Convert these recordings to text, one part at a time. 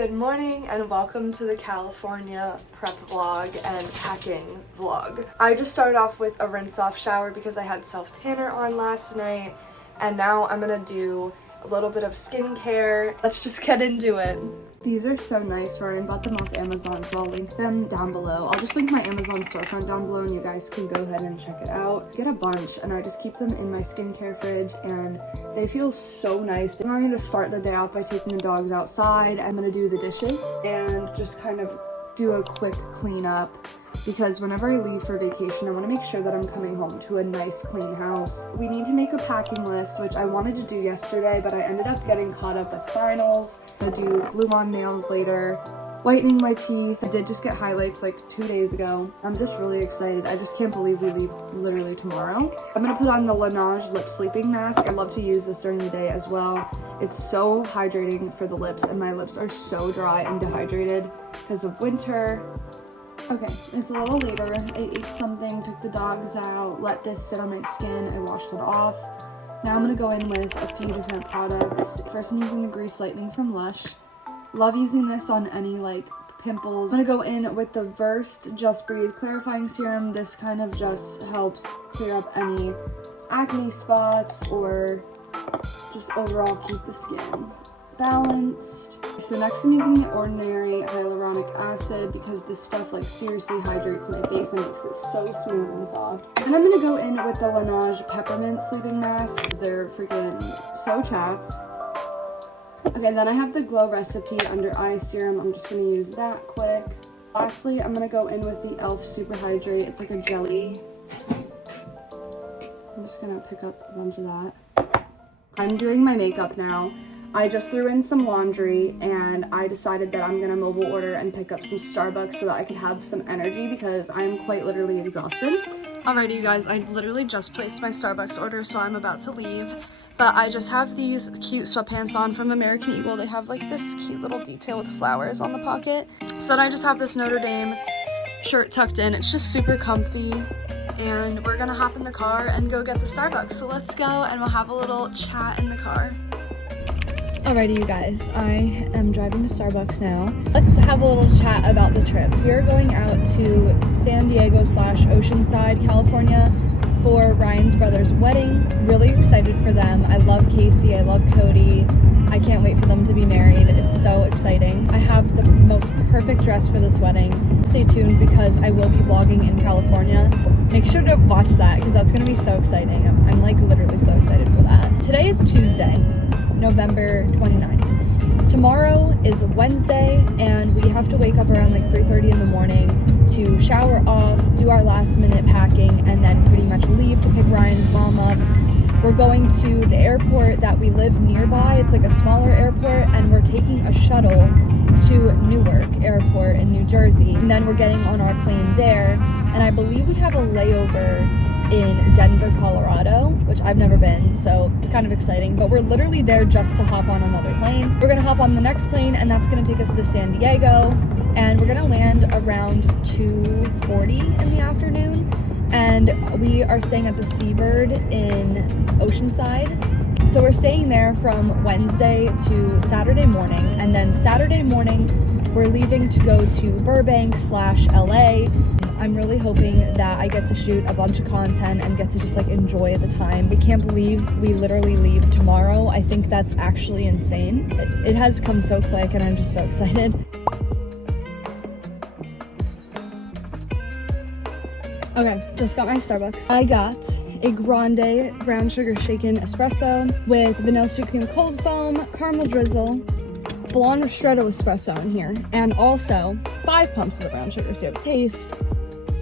Good morning and welcome to the California prep vlog and packing vlog. I just started off with a rinse off shower because I had self-tanner on last night, and now I'm gonna do a little bit of skincare. Let's just get into it. These are so nice. Ryan bought them off Amazon, so I'll link them down below. I'll just link my Amazon storefront down below and you guys can go ahead and check it out. Get a bunch and I just keep them in my skincare fridge and they feel so nice. I'm going to start the day out by taking the dogs outside. I'm gonna do the dishes and just kind of do a quick cleanup, because whenever I leave for vacation, I want to make sure that I'm coming home to a nice clean house. We need to make a packing list, which I wanted to do yesterday, but I ended up getting caught up with finals. I'm gonna do glue on nails later, whitening my teeth. I did just get highlights like 2 days ago. I'm just really excited. I just can't believe we leave literally tomorrow. I'm gonna put on the Lynette lip sleeping mask. I love to use this during the day as well. It's so hydrating for the lips, and my lips are so dry and dehydrated because of winter. Okay, it's a little later. I ate something, took the dogs out, let this sit on my skin, I washed it off. Now I'm gonna go in with a few different products. First, I'm using the Grease Lightning from Lush. Love using this on any like pimples. I'm gonna go in with the Versed Just Breathe Clarifying Serum. This kind of just helps clear up any acne spots or just overall keep the skin balanced. So next I'm using the Ordinary Hyaluronic Acid because this stuff like seriously hydrates my face and makes it so smooth and soft. And I'm gonna go in with the Laneige Peppermint Sleeping Mask because they're freaking so chapped. Okay, then I have the Glow Recipe Under Eye Serum. I'm just gonna use that quick. Lastly, I'm gonna go in with the e.l.f. Super Hydrate. It's like a jelly. I'm just gonna pick up a bunch of that. I'm doing my makeup now. I just threw in some laundry and I decided that I'm gonna mobile order and pick up some Starbucks so that I could have some energy because I'm quite literally exhausted. Alrighty, you guys, I literally just placed my Starbucks order, so I'm about to leave. But I just have these cute sweatpants on from American Eagle. They have like this cute little detail with flowers on the pocket. So then I just have this Notre Dame shirt tucked in. It's just super comfy. And we're gonna hop in the car and go get the Starbucks. So let's go and we'll have a little chat in the car. Alrighty, you guys, I am driving to Starbucks now. Let's have a little chat about the trip. We are going out to San Diego / Oceanside, California for Ryan's brother's wedding. Really excited for them. I love Casey, I love Cody. I can't wait for them to be married. It's so exciting. I have the most perfect dress for this wedding. Stay tuned because I will be vlogging in California. Make sure to watch that because that's gonna be so exciting. I'm like literally so excited for that. Today is Tuesday, November 29th. Tomorrow is Wednesday and we have to wake up around like 3:30 in the morning to shower off, do our last minute packing, and then pretty much leave to pick Ryan's mom up. We're going to the airport that we live nearby. It's like a smaller airport, and we're taking a shuttle to Newark Airport in New Jersey. And then we're getting on our plane there, and I believe we have a layover in Denver, Colorado, which I've never been, so it's kind of exciting. But we're literally there just to hop on another plane. We're gonna hop on the next plane, and that's gonna take us to San Diego, and we're gonna land around 2:40 in the afternoon. And we are staying at the Seabird in Oceanside. So we're staying there from Wednesday to Saturday morning, and then Saturday morning we're leaving to go to Burbank / LA. I'm really hoping that I get to shoot a bunch of content and get to just like enjoy the time. I can't believe we literally leave tomorrow. I think that's actually insane. It has come so quick and I'm just so excited. Okay, just got my Starbucks. I got a grande brown sugar shaken espresso with vanilla sweet cream cold foam, caramel drizzle, blonde ristretto espresso in here, and also 5 pumps of the brown sugar syrup. Tastes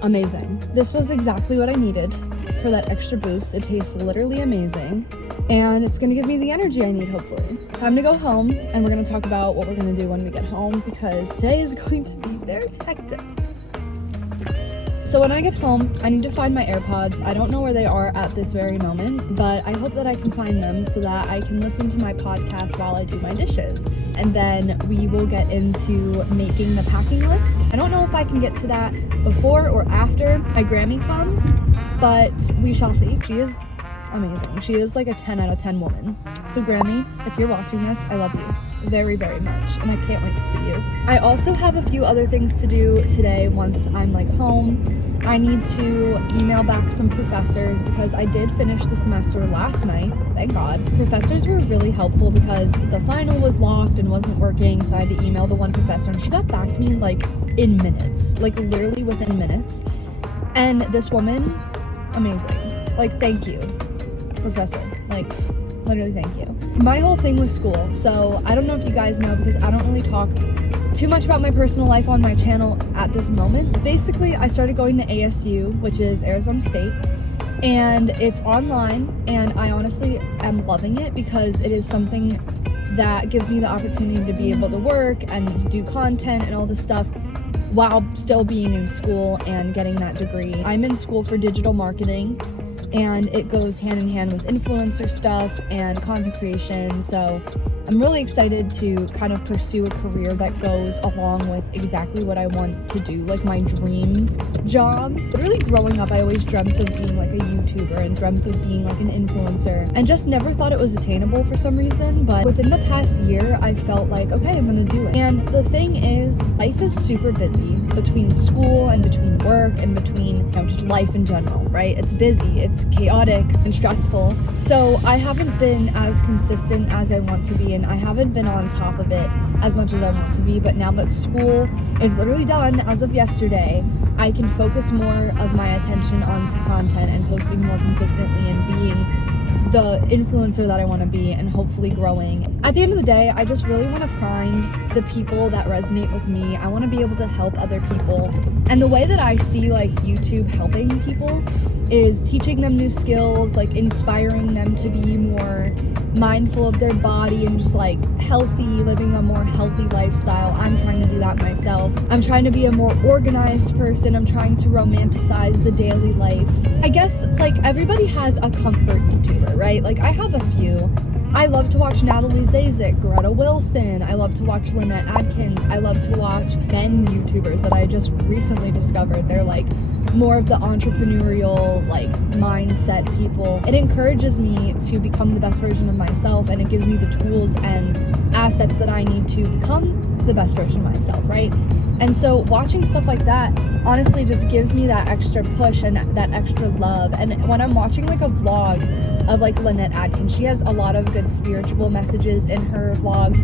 amazing. This was exactly what I needed for that extra boost. It tastes literally amazing, and it's gonna give me the energy I need, hopefully. Time to go home, and we're gonna talk about what we're gonna do when we get home, because today is going to be very hectic. So when I get home, I need to find my AirPods. I don't know where they are at this very moment, but I hope that I can find them so that I can listen to my podcast while I do my dishes. And then we will get into making the packing list. I don't know if I can get to that before or after my Grammy comes, but we shall see. She is amazing. She is like a 10 out of 10 woman. So Grammy, if you're watching this, I love you. very, very much, and I can't wait to see you. I also have a few other things to do today once I'm like home. I need to email back some professors because I did finish the semester last night, thank God. Professors were really helpful because the final was locked and wasn't working, so I had to email the one professor, and she got back to me like in minutes, like literally within minutes. And this woman, amazing. Like, thank you, professor. Like, literally thank you. My whole thing with school, so I don't know if you guys know because I don't really talk too much about my personal life on my channel at this moment. Basically, I started going to ASU, which is Arizona State, and it's online, and I honestly am loving it because it is something that gives me the opportunity to be able to work and do content and all this stuff while still being in school and getting that degree. I'm in school for digital marketing, and it goes hand in hand with influencer stuff and content creation, so I'm really excited to kind of pursue a career that goes along with exactly what I want to do, like my dream job. Literally growing up, I always dreamt of being like a YouTuber and dreamt of being like an influencer and just never thought it was attainable for some reason, but within the past year, I felt like, okay, I'm gonna do it. And the thing is, life is super busy between school and between work and between, you know, just life in general, right? It's busy, it's chaotic and stressful. So I haven't been as consistent as I want to be, and I haven't been on top of it as much as I want to be, but now that school is literally done as of yesterday, I can focus more of my attention onto content and posting more consistently and being the influencer that I want to be and hopefully growing. At the end of the day, I just really want to find the people that resonate with me. I want to be able to help other people. And the way that I see like YouTube helping people is teaching them new skills, like inspiring them to be more mindful of their body and just like healthy, living a more healthy lifestyle. I'm trying to do that myself. I'm trying to be a more organized person. I'm trying to romanticize the daily life. I guess like everybody has a comfort YouTuber, right? Like I have a few. I love to watch Natalie, Zacek, Greta Wilson. I love to watch Lynette, Adkins. I love to watch men YouTubers that I just recently discovered. They're like more of the entrepreneurial like mindset people. It encourages me to become the best version of myself, and it gives me the tools and assets that I need to become the best version of myself, right? And so watching stuff like that honestly just gives me that extra push and that extra love. And when I'm watching like a vlog of like Lynette Adkins, she has a lot of good spiritual messages in her vlogs,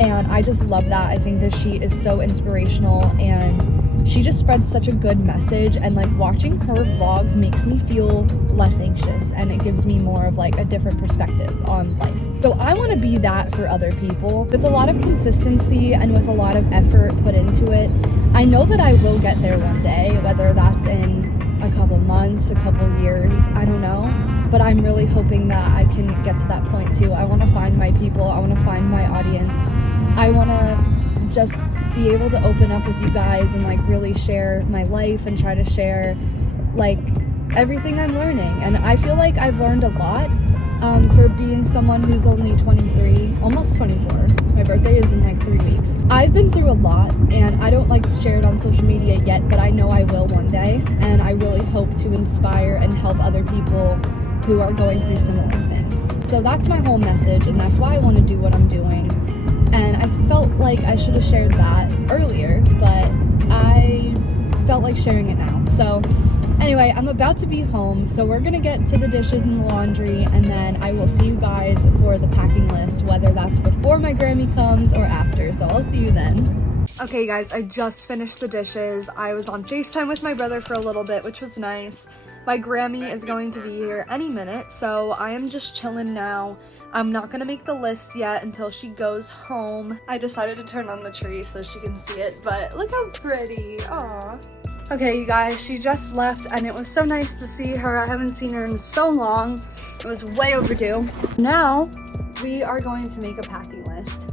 and I just love that. I think that she is so inspirational and she just spreads such a good message, and like watching her vlogs makes me feel less anxious, and it gives me more of like a different perspective on life. So I want to be that for other people with a lot of consistency and with a lot of effort put into it. I know that I will get there one day, whether that's in a couple months, a couple years, I don't know, but I'm really hoping that I can get to that point too. I want to find my people, I want to find my audience, I want to just be able to open up with you guys and like really share my life and try to share like everything I'm learning. And I feel like I've learned a lot for being someone who's only 23, almost 24. My birthday is in like 3 weeks. I've been through a lot, and I don't like to share it on social media yet, but I know I will one day, and I really hope to inspire and help other people who are going through similar things. So that's my whole message, and that's why I want to do what I'm doing. And I felt like I should have shared that earlier, but I felt like sharing it now. So anyway, I'm about to be home, so we're gonna get to the dishes and the laundry, and then I will see you guys for the packing list, whether that's before my Grammy comes or after. So I'll see you then. Okay guys, I just finished the dishes. I was on FaceTime with my brother for a little bit, which was nice. My Grammy is going to be here any minute, so I am just chilling now. I'm not gonna make the list yet until she goes home. I decided to turn on the tree so she can see it, but look how pretty, aw. Okay, you guys, she just left, and it was so nice to see her. I haven't seen her in so long. It was way overdue. Now, we are going to make a packing list.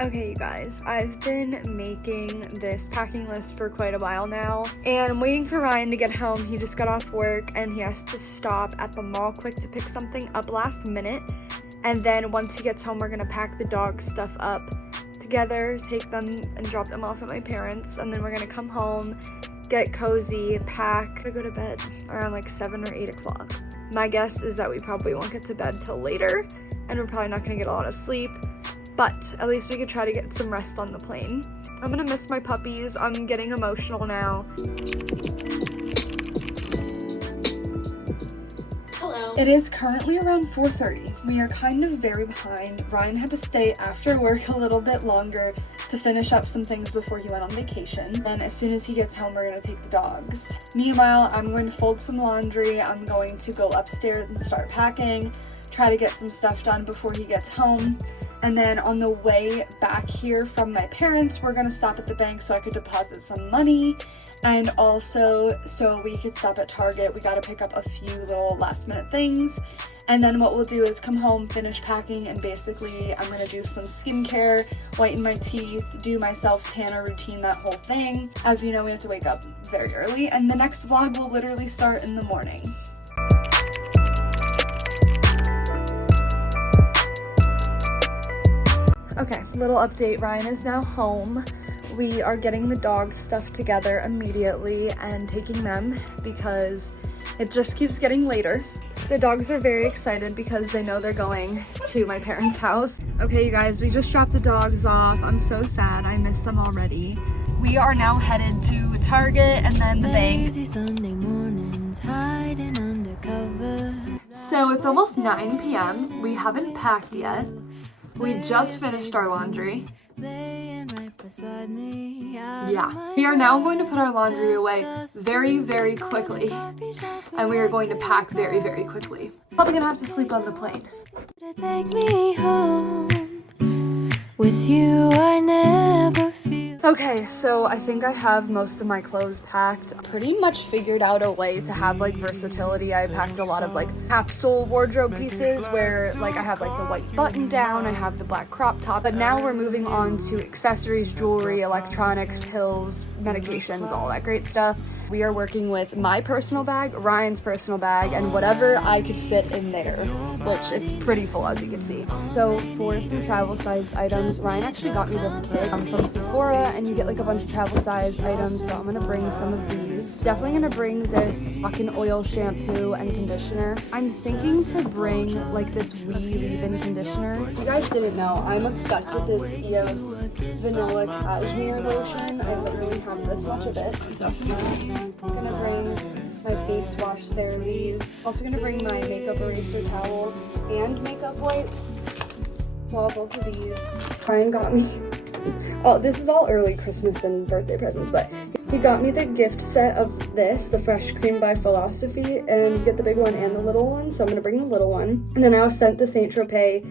Okay, you guys, I've been making this packing list for quite a while now, and I'm waiting for Ryan to get home. He just got off work, and he has to stop at the mall quick to pick something up last minute. And then once he gets home, we're gonna pack the dog stuff up together, take them and drop them off at my parents', and then we're gonna come home get cozy, pack. I go to bed around like 7 or 8 o'clock. My guess is that we probably won't get to bed till later, and we're probably not gonna get a lot of sleep, but at least we could try to get some rest on the plane. I'm gonna miss my puppies. I'm getting emotional now. Hello. It is currently around 4:30. We are kind of very behind. Ryan had to stay after work a little bit longer to finish up some things before he went on vacation. And as soon as he gets home, we're gonna take the dogs. Meanwhile, I'm going to fold some laundry. I'm going to go upstairs and start packing, try to get some stuff done before he gets home. And then on the way back here from my parents, we're gonna stop at the bank so I could deposit some money, and also so we could stop at Target. We gotta pick up a few little last minute things. And then what we'll do is come home, finish packing, and basically I'm gonna do some skincare, whiten my teeth, do my self-tanner routine, that whole thing. As you know, we have to wake up very early, and the next vlog will literally start in the morning. Okay, little update. Ryan is now home. We are getting the dog stuff together immediately and taking them because it just keeps getting later. The dogs are very excited because they know they're going to my parents' house. Okay, you guys, we just dropped the dogs off. I'm so sad. I miss them already. We are now headed to Target and then the bank. So it's almost 9 p.m. We haven't packed yet. We just finished our laundry. Yeah. We are now going to put our laundry away very, very quickly. And we are going to pack very, very quickly. Probably gonna have to sleep on the plane. Take me home. With you, I never feel. Okay, so I think I have most of my clothes packed. Pretty much figured out a way to have like versatility. I packed a lot of like capsule wardrobe pieces where like I have like the white button down, I have the black crop top, but now we're moving on to accessories, jewelry, electronics, pills, medications, all that great stuff. We are working with my personal bag, Ryan's personal bag, and whatever I could fit in there, which it's pretty full as you can see. So for some travel size items, Ryan actually got me this kit from Sephora, and you get like a bunch of travel size items, so I'm gonna bring some of these. Definitely gonna bring this fucking oil shampoo and conditioner. I'm thinking to bring like this wee leave-in conditioner. If you guys didn't know, I'm obsessed with this EOS vanilla cashmere lotion. I literally have this much of it. I'm gonna bring my face wash CeraVe's. Also gonna bring my makeup eraser towel and makeup wipes. So I'll have both of these. Ryan got me, oh, this is all early Christmas and birthday presents, but he got me the gift set of this, the Fresh Cream by Philosophy, and you get the big one and the little one, so I'm gonna bring the little one. And then I was sent the Saint Tropez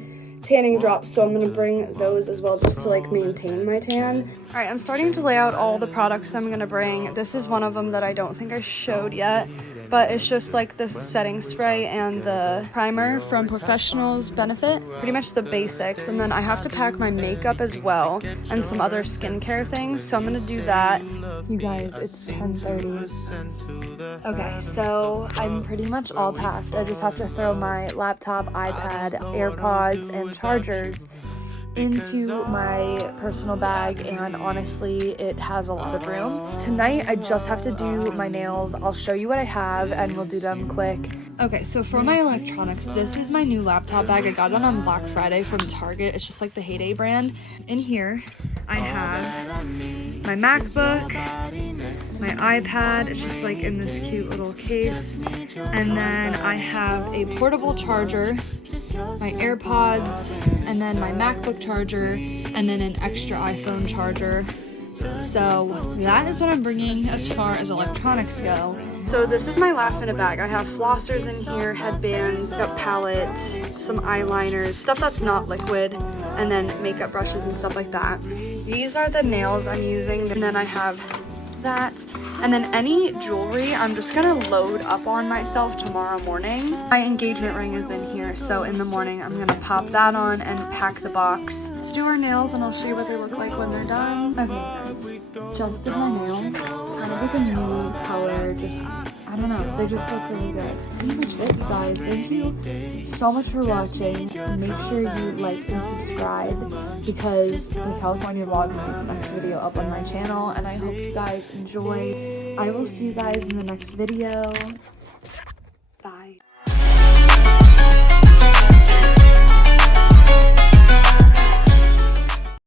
tanning drops, so I'm gonna bring those as well just to like maintain my tan. All right, I'm starting to lay out all the products I'm gonna bring. This is one of them that I don't think I showed yet, but it's just like the setting spray and the primer from Professional's Benefit, pretty much the basics. And then I have to pack my makeup as well and some other skincare things, so I'm gonna do that. You guys, it's 10:30. Okay, so I'm pretty much all packed. I just have to throw my laptop, iPad, AirPods, and chargers into my personal bag, and honestly it has a lot of room. Tonight I just have to do my nails. I'll show you what I have and we'll do them quick. Okay, so for my electronics, this is my new laptop bag. I got it on Black Friday from Target. It's just like the Heyday brand. In here I have my MacBook, my iPad, it's just like in this cute little case, and then I have a portable charger, my AirPods, and then my MacBook charger, and then an extra iPhone charger. So that is what I'm bringing as far as electronics go. So this is my last minute bag. I have flossers in here, headbands, got palette, some eyeliners, stuff that's not liquid, and then makeup brushes and stuff like that. These are the nails I'm using, and then I have that. And then any jewelry I'm just gonna load up on myself tomorrow morning. My engagement ring is in here, so in the morning I'm gonna pop that on and pack the box. Let's do our nails and I'll show you what they look like when they're done. Okay guys, just did my nails. Kind of like a nude color, just I don't know, they just look really good. That's pretty much it, you guys. Thank you so much for watching. Make sure you like and subscribe because the California vlog will be the next video up on my channel, and I hope you guys enjoy. I will see you guys in the next video.